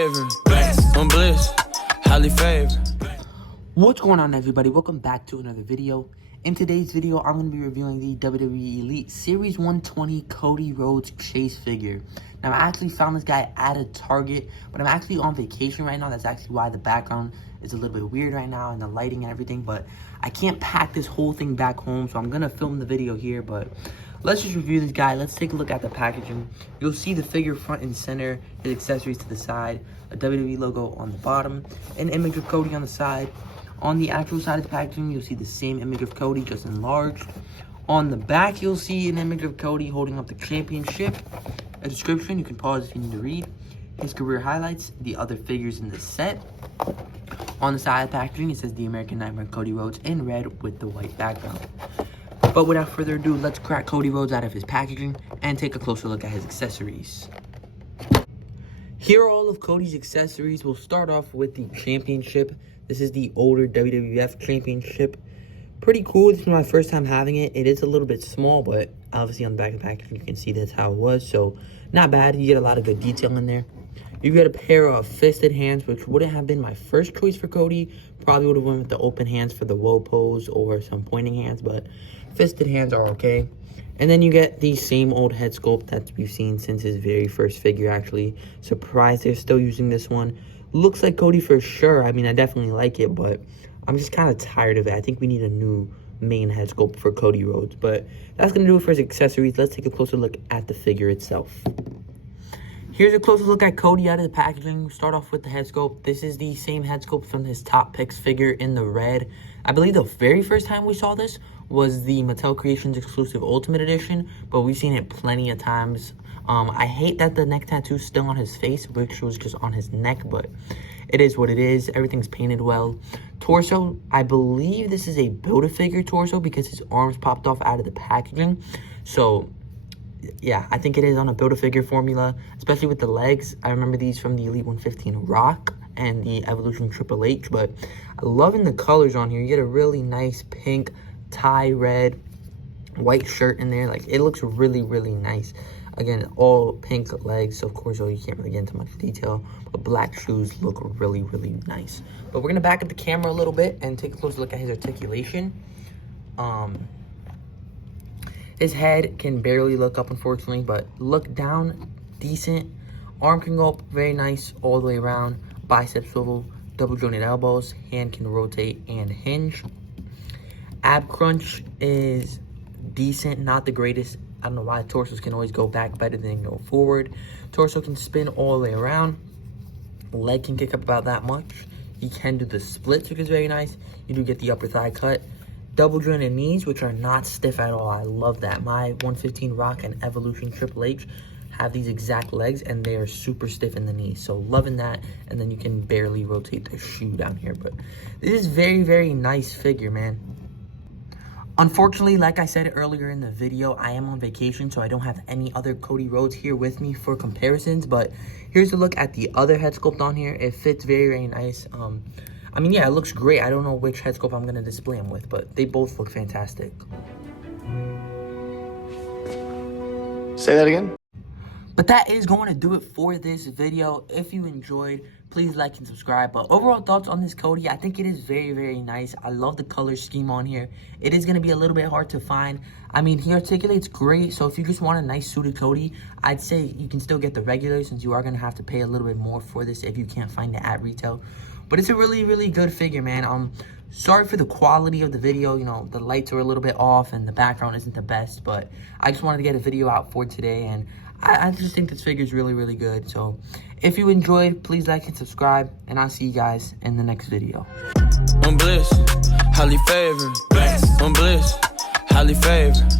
favorite. I'm bliss, highly favored. What's going on, everybody? Welcome back to another video. In today's video, I'm going to be reviewing the WWE Elite Series 120 Cody Rhodes Chase figure. Now, I actually found this guy at a Target, but I'm actually on vacation right now. That's actually why the background is a little bit weird right now and the lighting and everything, but I can't pack this whole thing back home, so I'm going to film the video here, but let's just review this guy. Let's take a look at the packaging. You'll see the figure front and center, his accessories to the side, a WWE logo on the bottom, an image of Cody on the side. On the actual side of the packaging, you'll see the same image of Cody, just enlarged. On the back, you'll see an image of Cody holding up the championship. A description, you can pause if you need to read. His career highlights, the other figures in the set. On the side of the packaging, it says the American Nightmare Cody Rhodes in red with the white background. But without further ado, let's crack Cody Rhodes out of his packaging and take a closer look at his accessories. Here are all of Cody's accessories. We'll start off with the championship. This is the older WWF championship. Pretty cool. This is my first time having it. It is a little bit small, but obviously on the back of the packaging, you can see that's how it was. So not bad. You get a lot of good detail in there. You get a pair of fisted hands, which wouldn't have been my first choice for Cody. Probably would have went with the open hands for the woe pose or some pointing hands, but fisted hands are okay. And then you get the same old head sculpt that we've seen since his very first figure, actually. Surprised they're still using this one. Looks like Cody for sure. I mean, I definitely like it, but I'm just kind of tired of it. I think we need a new main head sculpt for Cody Rhodes. But that's going to do it for his accessories. Let's take a closer look at the figure itself. Here's a closer look at Cody out of the packaging. Start off with the head sculpt. This is the same head sculpt from his Top Picks figure in the red. I believe the very first time we saw this was the Mattel Creations exclusive Ultimate Edition, but we've seen it plenty of times. I hate that the neck tattoo is still on his face, which was just on his neck, but it is what it is. Everything's painted well. Torso, I believe this is a Build-A-Figure torso because his arms popped off out of the packaging. So, yeah, I think it is on a Build-A-Figure formula, especially with the legs. I remember these from the Elite 115 Rock and the Evolution Triple H, but I'm loving the colors on here. You get a really nice pink, tie red, white shirt in there. Like, it looks really, really nice. Again, all pink legs, so of course, you can't really get into much detail, but black shoes look really, really nice. But we're going to back up the camera a little bit and take a closer look at his articulation. His head can barely look up, unfortunately, but look down, decent. Arm can go up, very nice, all the way around. Bicep swivel, double jointed elbows, hand can rotate and hinge. Ab crunch is decent, not the greatest. I don't know why torsos can always go back better than go forward. Torso can spin all the way around. Leg can kick up about that much. He can do the splits, which is very nice. You do get the upper thigh cut. Double jointed knees, which are not stiff at all. I love that. My 115 Rock and Evolution Triple H have these exact legs, and they are super stiff in the knees. So loving that. And then you can barely rotate the shoe down here. But this is very, very nice figure, man. Unfortunately, like I said earlier in the video, I am on vacation, so I don't have any other Cody Rhodes here with me for comparisons. But here's a look at the other head sculpt on here. It fits very, very nice. I mean, yeah, it looks great. I don't know which head sculpt I'm going to display them with, but they both look fantastic. Say that again? But that is going to do it for this video. If you enjoyed, please like and subscribe. But overall thoughts on this Cody, I think it is very, very nice. I love the color scheme on here. It is going to be a little bit hard to find. I mean, he articulates great. So if you just want a nice suited Cody, I'd say you can still get the regular, since you are going to have to pay a little bit more for this if you can't find it at retail. But it's a really, really good figure, man. Sorry for the quality of the video. You know, the lights are a little bit off and the background isn't the best. But I just wanted to get a video out for today, and I just think this figure is really, really good. So if you enjoyed, please like and subscribe, and I'll see you guys in the next video. I'm bliss, highly favored. I'm bliss, highly favored.